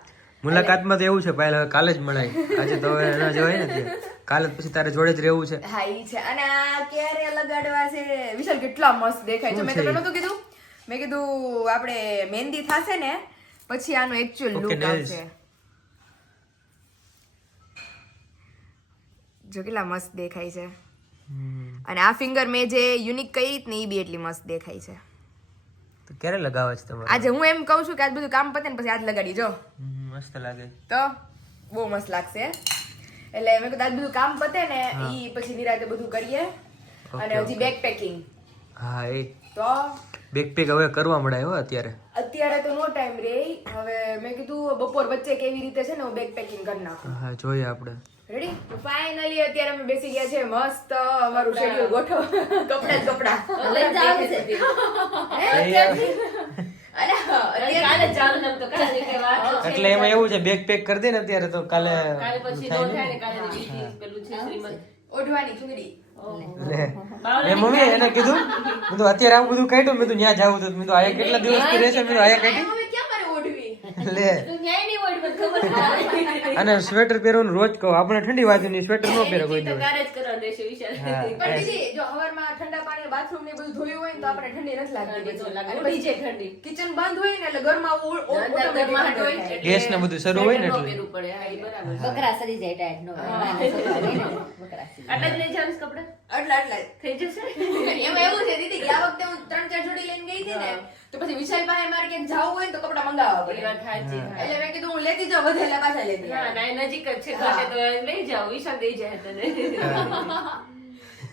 મુલાકાતમાં તો એવું છે પહેલા કાલે જ મળાય, આજે તો હવે ના જવાય ને તે. કાલે જ પછી તારે જોડે જ રહેવું છે. હા ઈ છે. અને આ ક્યારે લગાડવા છે વિશાલ, કેટલા મસ્ત દેખાય છે. શું મેં છે તો ઈ? નહોતું કીધું, મેં કીધું આપણે મહેંદી થાશે ને પછી આનો એકચ્યુઅલ Okay, લુક nails. આવશે. જો કેટલા મસ્ત દેખાય છે. અને આ ફિંગર મેં જે યુનિક કરી ને એ બી એટલી મસ્ત દેખાય છે. તો ક્યારે લગાવવા છે તમારે? આજે હું એમ કહું છું કે આજ બધું કામ પતે ને પછી આજ લગાડી જો મસ્ત લાગે. તો બહુ મસ્ત લાગશે. એટલે મેં કીધું આજ બધું કામ પતે ને ઈ પછી નિરાતે બધું કરીએ. અને Okay, હજી બેક પેકિંગ હા એ તો બેકપેક હવે કરવા મળાય હો અત્યારે. અત્યારે તો નો ટાઈમ રે. હવે મેં કીધું બપોર વચ્ચે કેવી રીતે છે ને હું બેક પેકિંગ કરી નાખું. હા જોઈએ આપણે. રેડી? ફાઇનલી અત્યારે અમે બેસી ગયા છે મસ્ત અમારું શેડ્યુલ ગોઠવ. કપડા જ કપડા લઈ જાવ છે અરે કાલે જ જવાનું એમ તો કાલે કે વાત છે. એટલે એમાં એવું છે બેકપેક કરી દે ને અત્યારે તો કાલે કાલે પછી થાય નો થાય ને. ને, કાલે બીજી પેલું છે શ્રીમંત. ઓઢવાની ચૂંદડી. લે. મેં મમ્મી એને કીધું મેં કીધું અત્યારે આવું બધું કાઢ્યું, મેં કીધું ન્યા જાવું તો મેં કીધું આયા કેટલા દિવસથી રહેશે, મેં કીધું આયા આ કાઢી મમ્મી ક્યાં મારે ઓઢવી? લે. તું ન્યાય નહીં હોય મને ખબર છે. અને સ્વેટર પહેરવાનું રોજ કહું, આપણે ઠંડી વાજુ સ્વેટર ન પહેરે કોઈ તો દિવસ. કાલે જ કરવાનું રહેશે વિશાલ. હા. પણ દીદી જો હવારમાં ઠંડા પાણી બાથરૂમ ને બધું ધોયું હોય ને તો આપણે ઠંડી નથી લાગતી. ઠંડી તો લાગે. અને ઉડી પછી જાય ઠંડી. કિચન બંધ હોય ને એટલે ઘરમાં અંદર ઘરમાં હોય એટલે ગેસ ને બધું શરૂ હોય ને સ્વેટર ન એટલે. પહેરવું પડે. હા, ઈ બરાબર છે. બકરા સરી જાય ટાઈટ નો નાના છોકરા હોય ને બકરા સરી જાય. આટલા જ લઈ જવાનું છે કપડાં? આટલા થઈ જશે? એમાં એવું છે દીદી કે આ વખતે હું 3-4 જોડી લઈને ગઈ હતી ને તો પછી વિશાલ પાસે મારે ક્યાંક જવું હોય ને તો કપડા મંગાવવા એ પડે. વાત સાચી. હા. એટલે મેં કીધું હું લેતી જાઉં વધેલા પાછા લેતી ના, આવું. ના, એ નજીક જ છે. ઘાટે તો લઈ જાઓ. વિશાલ દઈ જાય તને.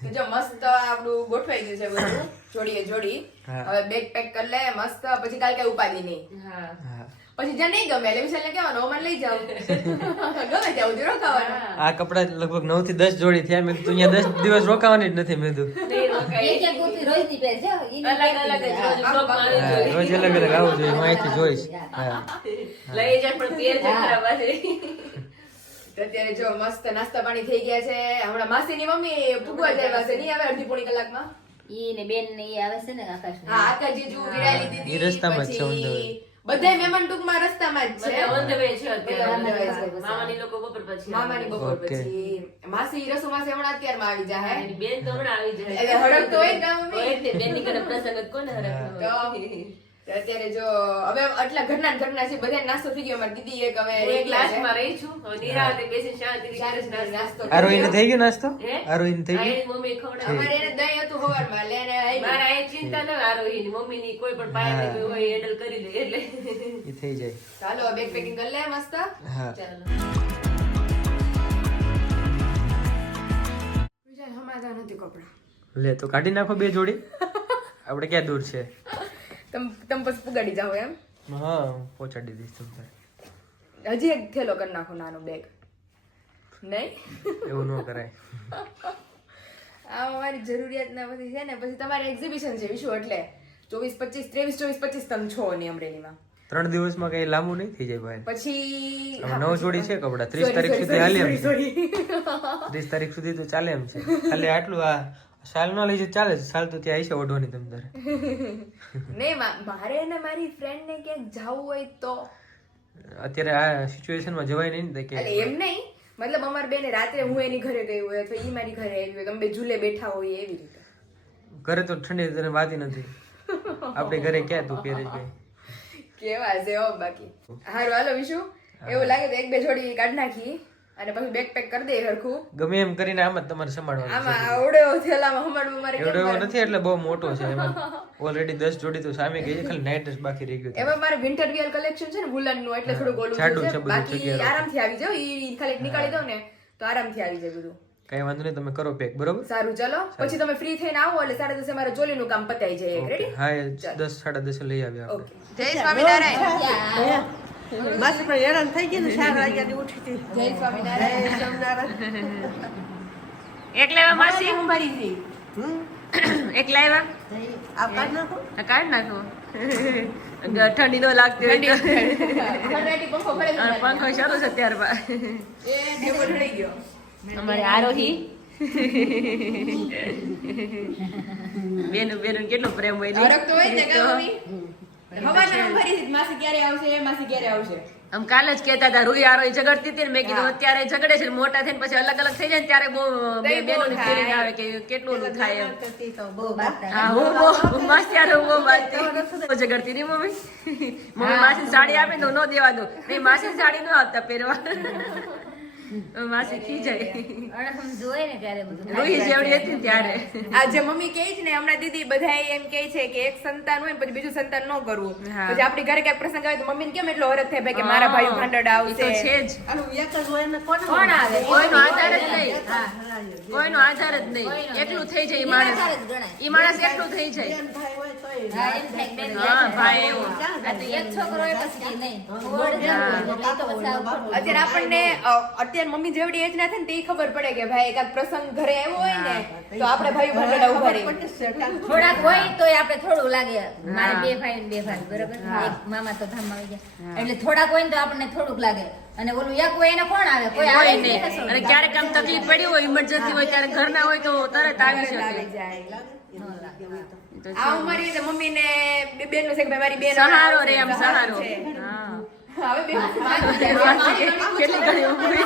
તો જો મસ્ત આપણું ગોઠવાઈ ગયું છે બધું જોડીએ જોડી. હા. હવે બેગ પેક કરી લે મસ્ત, પછી કાલ કઈ ઉપાડી નહીં. હા. હા. પછી જ્યાં નહીં ગમે એટલે વિશાલને કહેવાનું ઓમન લઈ જાવ. ગમે ત્યાં સુધી રોકાવાનું. આ કપડા લગભગ 9 થી 10 જોડી થયા, મેં કીધું અહીંયા 10 દિવસ રોકાવાની જ નથી, મેં કીધું નહીં રોકાય. એક એક કુર્તી રોજ ની પહેરશે હો. ઈ ની અલગ અલગ જ પહેરતી. રોજ બ્લોગમાં આવી હા, જોઈએ. રોજ અલગ અલગ આવું જોઈએ, હું અહીંથી જોઈશ. હા. લઈ જાય પણ પહેર છે ખરાબ આજે. તો અત્યારે જો મસ્ત નાસ્તા પાણી થઈ ગયા છે. હમણાં માસીની મમ્મી પૂગવા જ આવ્યા છે. નહીં આવે અડધી પોણી કલાકમાં. ઈ ને બેન ને ઈ આવે છે ને આકાશ હા આકાજીજુ વિરાલી ઈ દીદી રસ્તામાં જ છે, on the way. પછી બધાય મહેમાન ટૂંકમાં રસ્તામાં જ છે. બધા on the way છે બધા on the way અત્યારે. છે. મામાની લોકો બપોર પછી મામાની બપોર Okay. પછી માસી રસુ માસી હમણાં અત્યારમાં આવી જાય. એની બેન તો હમણાં આવી જાય. એટલે હડક તો હોય જ ના મમ્મી? હોય જ તે. બેનની ઘરે પ્રસંગ જ કોને હરખ ન હોય. તો અત્યારે જો હવે આટલા ઘરના ને ઘરના છે બધા નાસ્તો થઈ ગયો. અમારી દીદી એક હવે હું એક રેગલા છે. ક્લાસમાં રહી છું. હવે નિરાંતે બેસીને શાંતિથી શાંતિથી નાસ્તો આરોહીને થઈ ગયો નાસ્તો? હે? આરોહીને થઈ આ ગયો? એની મમ્મી ખવડાવે. અમારે એને દહીં હતું સવારમાં લે ને આવી. મારા એ ચિંતા ન આરોહીની મમ્મીની કોઈ પણ પાયા કોઈ હોય હેન્ડલ કરી લે એટલે એ થઈ જાય. ચાલો બેગ પેકિંગ કરી લે મસ્ત. હા. ચાલો. વિશાલ હમાતા નથી કપડા. લે તો કાઢી નાખો બે જોડી. આપણે ક્યાં દૂર છે? તમે પછી પુગાડી જાઓ એમ. હા પહોંચાડી દઈશ તમને. હજી એક થેલો કરી નાખો નાનો બેગ. નહીં એવું ન કરાય. આ અમારી જરૂરિયાત ના પછી છે ને પછી તમારે એક્ઝિબિશન છે વિશુ એટલે 23-25 તમે છો ની અમરેલીમાં. 3 દિવસમાં કઈ લાંબુ નહીં થઈ જાય ભાઈ. પછી હવે 9 જોડી છે કપડા, 30 તારીખ સુધી હાલે એમ છે. 30 તારીખ સુધી તો ચાલે એમ છે. ખાલી આટલું આ શાલ ન લઈ જાય ચાલે છે. શાલ તો ત્યાં આવી છે ઓઢવાની તમ તારે. નહીં મારે ને મારી ફ્રેન્ડ ને ક્યાંક જવું હોય તો અત્યારે આ સિચ્યુએશનમાં જવાય નહીં ને કે એટલે એમ નહીં મતલબ અમારી બેને રાત્રે હું એની ઘરે ગઈ હોય અથવા ઈ મારી ઘરે આવી હોય તમે બે ઝૂલે બેઠા હોય એવી રીતે. ઘરે તો ઠંડી તને વાતી નથી. આપણે ઘરે ક્યાં તું પહેરે છે? કેવા છે હો બાકી. હારું હાલો વિશુ એવું લાગે તો એક બે જોડી કાઢ નાખી. અને પછી બેગ પેક કરી દે હરખું. ગમે એમ કરીને આમ જ તમારે સંભાળવાનું આમાં આવડે એવો થેલામાં હમાડવું મારે એવડો કેમ એવો કરે? નથી એટલે બહુ મોટો છે એમાં ઓલરેડી 10 જોડી તો સામે ગઈ છે, ખાલી નાઇટ જ બાકી રહી ગયું છે. એમાં મારે વિન્ટર વિયર કલેક્શન છે ને વુલન નું એટલે થોડું ઓલું જાડું છે છે બધું, બાકી જગ્યા આરામથી આવી જાવ ઈ ખાલી નીકાળી દઉં ને તો આરામથી આવી જાય બધું. કઈ વાંધો નહીં, તમે કરો પેક બરોબર. સારું ચલો પછી તમે ફ્રી થઈને આવો એટલે 10:30 મારે જોલીનું કામ પતાઈ જાય. રેડી? હા એ 10 10:30 લઈ આવ્યા આપણે. ઓકે. જય સ્વામિનારાયણ. માસી પણ હેરાન થઈ ગઈ ને 4 વાગ્યાની ઉઠી હતી. જય સ્વામિનારાયણ. સોમનારાયણ એક લેવા માસી મારી થઈ એક લાવ્યા આ કાઢ નાખો. આ કાઢ નાખો ઠંડી નો લાગતી હોય તો. ઘરનાટી પંખો ભરે છે અને પંખો શરૂ છે ત્યારબાદ એ ઢેકો ઢળી ગયો. અમારે આરોહી બેનું બેનું કેટલો પ્રેમ હોય હરખ તો હોય ને કાં મમ્મી? હવાના ભરી હતી, માસી ક્યારે આવશે માસી ક્યારે આવશે. આમ કાલે જ કહેતા હતા રૂહી આરોહી ઝઘડતી હતી ને મેં કીધું અત્યારે ઝઘડે છે ને મોટા થઈને પછી અલગ અલગ થઈ જાય ને ત્યારે બહુ બેનોની ફિલિંગ આવે કે કેટલું ઓલું થાય એમ. કરતી તો બહુ બાતા. હા હું માસી યારે હું બહુ બાજતી ઝઘડતી નહીં મમ્મી. મમ્મી માસી સાડી આપે ને તો ન દેવા દઉં નહીં, માસી સાડી ન આપતા પહેરવા. માસી ખી જાય અણહમ જોઈ ને ત્યારે બધું રૂહી જેવડી હતી ને ત્યારે. આ જે મમ્મી કહે છે ને હમણાં દીદી બધા એમ કહે છે કે એક સંતાન હોય ને પછી બીજું સંતાન ન કરવું. હા. પછી આપણી ઘરે કઈક પ્રસંગ આવે તો મમ્મીને કેમ એટલો હરખ થાય ભાઈ કે મારા ભાઈ ભાંડડ ઈ તો આવશે. છે જ. આનું એક જ હોય ને કોને કોણ આવે? કોઈનો આધાર જ નહીં. કોઈનો આધાર જ નહીં. એકલું થઈ જાય ઈ માણસ. આધાર જ ગણાય. ઈ માણસ એકલું થઈ જાય. બેન ભાઈ હોય તોય હા, એમ થાય કે બેન હા ભાઈ એવું. આ તો એક છોકરો હોય પછી નહીં. ઓળ જાય એટલે ઈ તો પછી આવું ખોટું. અત્યારે આપણને અત્યારે મમ્મી જેવડી એજ ના થાય ને તે ખબર પડે કે ભાઈ એકાદ પ્રસંગ ઘરે આવ્યો હોય ને તો આપણે ભાઈ ભાંડડા ઉભા રહી. થોડાક હોય તોય આપણે થોડું લાગે મારે બે ભાઈ ને બે ભાઈ બરોબર એક મામા તો ધામમાં આવી ગયા એટલે થોડાક હોય ને તો આપણને થોડુંક લાગે અને ઓલું એક હોય એને કોણ આવે કોઈ આવે કોઈ જ નહીં. નહીં. અને ક્યારેક આમ તકલીફ પડી હોય ઇમરજન્સી હોય ત્યારે ઘરના હોય તો તરત આવી શકે. આવી જાય. આ ઉંમરે તો મમ્મીને બેનનું છે કે ભાઈ મારી બેન સહારો રે આમ સહારો. છે. હા. હવે બેન કેટલી ઘણી ઉભી.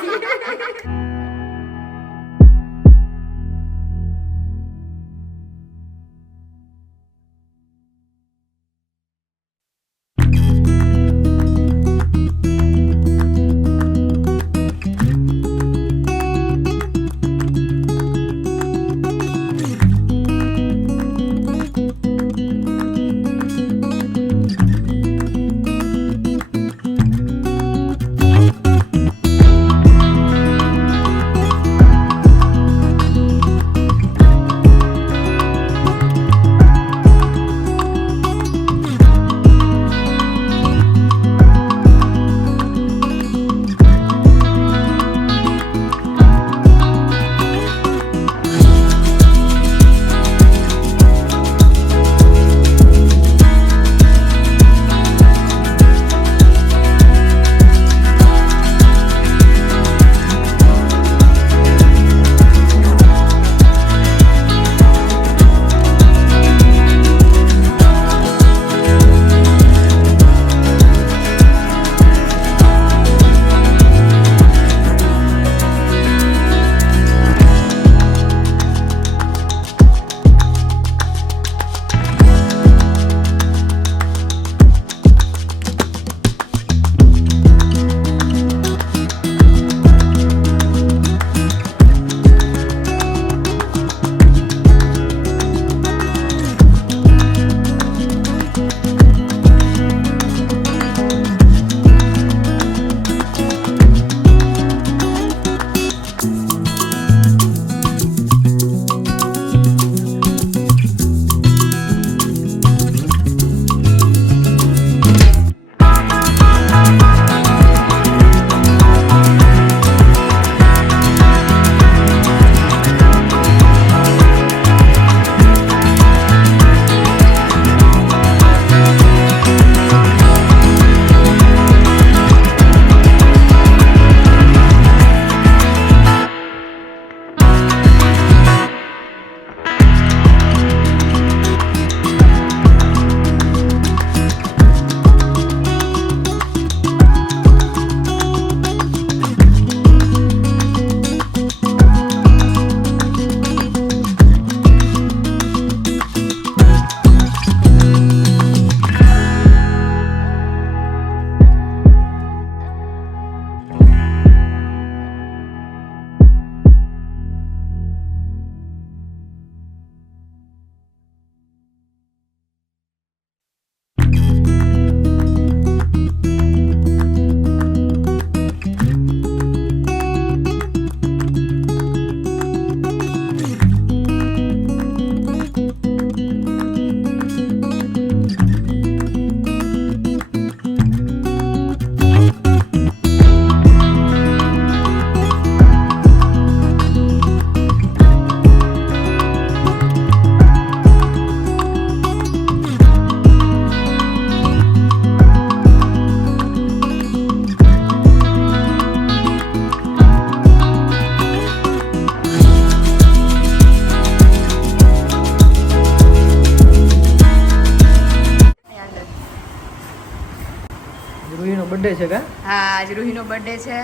બર્થડે છે કા હા આજ રૂહીનો બર્થડે છે.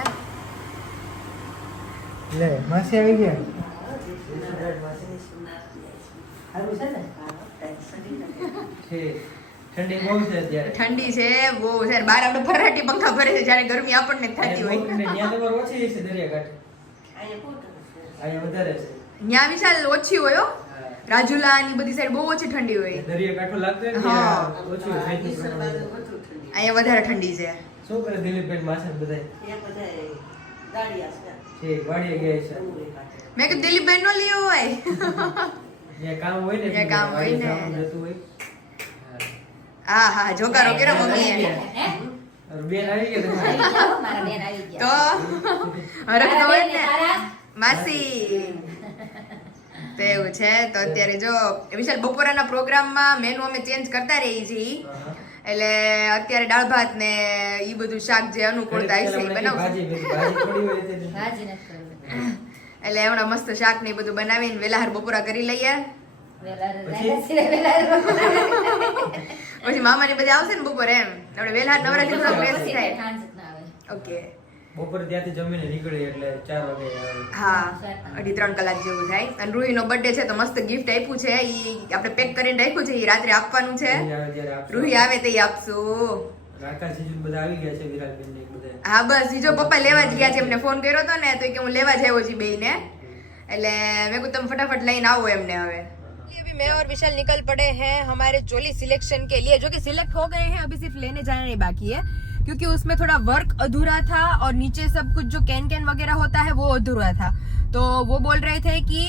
લે માસી આવી ગયા છે ઠંડી બહુ છે અત્યારે ઠંડી છે બહુ છે. બહાર આપણે ફરાટી પંખા ભરે છે જ્યારે ગરમી આપણને થતી હોય. ત્યાં તમારે ઓછી છે દરિયાકાંઠે અહીંયા વધારે છે ત્યાં વિશાલ ઓછી હોય હો. રાજુલા ની બધી સાઈડ બહુ ઓછી ઠંડી હોય. દરિયાકાંઠો લાગતો હોય ને હા. ત્યાં ઓછું હોય ભેજનું પ્રમાણ વધારે. અહીંયા વધારે ઠંડી છે. શું કરે દિલીપભાઈ માસા બધા છે વાડીએ ગયા છે મેં કીધું દિલીપભાઈ નો લ્યો હોય. જ્યાં કામ હોય ને જ્યાં કામ હોય ને. જવાનું રહેતું હોય હા હા જોકારો કર્યો મમ્મીએ. બેન આવી ગયા તમે આવી જાઓ, મારા બેન આવી તો ગયા. હરખ તો હોય ને તારા? માસી. તો એવું છે. તો અત્યારે જો વિશાલ બપોરના પ્રોગ્રામમાં મેનુ અમે ચેન્જ કરતા રહીએ છીએ. એટલે અત્યારે દાળ ભાત ને ઈ બધું શાક જે અનુકૂળતા હશે એ બનાવશું. ભાજી થોડી હોય તે ભાજી નથી કરવી. એટલે હમણાં મસ્ત શાક ને ઈ બધું બનાવીને વેલાહાર બપોરા કરી લઈએ. વેલા જાય છે, વેલા પછી મામાની બધી આવશે ને બપોરે એમ આપણે વેલાહાર નવરાત્રી થોડો ફ્રેશ પછી થાય. ઠાંડ ના આવે. ઓકે બપોરે ત્યાંથી જમીને નીકળી એટલે 4 વાગે આવે. હા 2.5-3 કલાક જેવું થાય. અને રૂહીનો બર્થડે છે તો મસ્ત ગિફ્ટ આપ્યું છે. ઈ આપણે પેક કરીને રાખ્યું છે. ઈ રાત્રે આપવાનું છે. રૂહી આવે ત્યારે આપશું. રૂહી આવે તો ઈ આપશું. રાકા જીજુ બધા આવી ગયા છે વિરાજબેન ને બધા. હા બસ ઈ જો પપ્પા લેવા જ ગયા છે. એમને ફોન કર્યો હતો ને તો ઈ કે હું લેવા જ આવ્યો છું બેયને. એટલે મેં કીધું તમે फटाफट લઈને આવો एमने હવે. अभी मैं और विशाल निकल पड़े हैं हमारे चोली सिलेक्शन के लिए जो कि सिलेक्ट हो गए हैं. अभी सिर्फ लेने जाना नहीं बाकी है क्योंकि उसमें थोड़ा वर्क अधूरा था और नीचे सब कुछ जो कैन वगैरह होता है वो अधूरा था. तो वो बोल रहे थे कि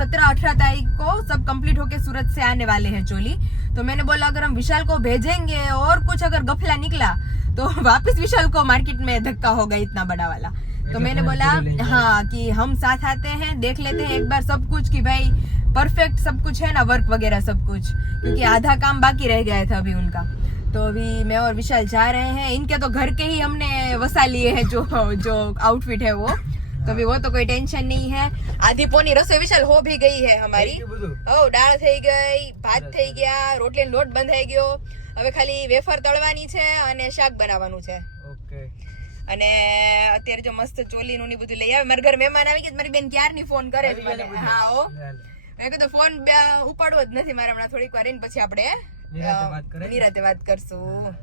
17-18 तारीख को सब कंप्लीट होके सूरत से आने वाले हैं चोली. तो मैंने बोला अगर हम विशाल को भेजेंगे और कुछ अगर गफला निकला तो वापस विशाल को मार्केट में धक्का होगा इतना बड़ा वाला. तो मैंने बोला हाँ कि हम साथ आते हैं देख लेते हैं एक बार सब कुछ कि भाई परफेक्ट सब कुछ है ना वर्क वगैरह सब कुछ क्योंकि आधा काम बाकी रह गया था अभी उनका. तो अभी मैं और विशाल जा रहे हैं. इनके तो घर के ही हमने वसा लिए हैं जो आउटफिट है वो. तो अभी वो तो कोई टेंशन नहीं है. आधी पोनी रसोई विशाल हो भी गई है हमारी. ઓ દાળ થઈ ગઈ, ભાત થઈ ગયા, રોટલીનો લોટ બંધાઈ ગયો. હવે ખાલી વેફર તળવાની છે અને શાક બનાવવાનું છે. ઓકે અને અત્યારે જો મસ્ત ચોલીનું ને બધું લઈ આવે. મારા ઘર મહેમાન આવી ગયા. મારી બેન ક્યારની ફોન કરે છે મને. હા ઓ મેં કીધું ફોન ઉપાડવો જ નથી મારે હમણાં થોડીક વાર રહીને પછી આપણે નિરાતે વાત કરશું.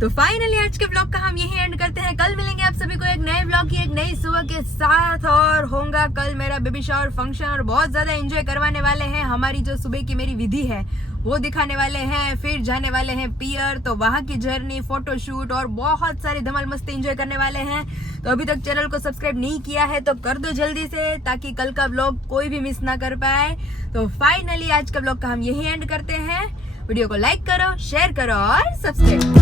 तो फाइनली आज के ब्लॉग का हम यही एंड करते हैं. कल मिलेंगे आप सभी को एक नए ब्लॉग की एक नई सुबह के साथ और होगा कल मेरा बेबी शावर फंक्शन और बहुत ज्यादा एंजॉय करवाने वाले हैं. हमारी जो सुबह की मेरी विधि है वो दिखाने वाले हैं. फिर जाने वाले हैं पियर तो वहाँ की जर्नी फोटोशूट और बहुत सारी धमाल मस्ती एंजॉय करने वाले हैं. तो अभी तक चैनल को सब्सक्राइब नहीं किया है तो कर दो जल्दी से ताकि कल का ब्लॉग कोई भी मिस ना कर पाए. तो फाइनली आज का ब्लॉग का हम यही एंड करते हैं. वीडियो को लाइक करो शेयर करो और सब्सक्राइब करो.